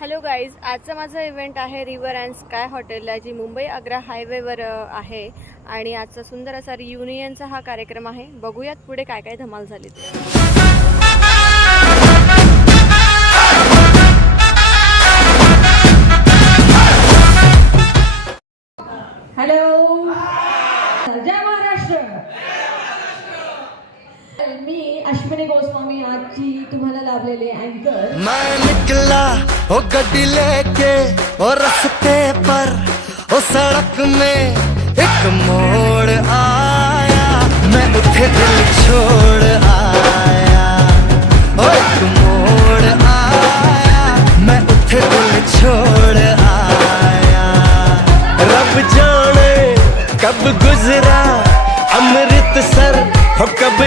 Hello guys, आजचा माझा event आहे रिव्हर अँड स्काय हॉटेलला, जी मुंबई आग्रा हायवेवर आहे. आणि आजचा सुंदर असा रियुनियनचा हा कार्यक्रम आहे. बघूयात पुढे काय काय धमाल झाली ते. हॅलो, जय महाराष्ट्र. मी अश्विनी गोस्वामी, आजची तुम्हाला लाभलेले अँकर. मैं निकला ओ गड्डी लेके ओ रास्ते पर ओ सड़क में एक मोड़ आया, मैं उठे दिल छोड़ आया. ओ एक मोड़ आया, मैं उठे दिल छोड़ आया. रब जाने कब गुजरा अमृतसर हो, कब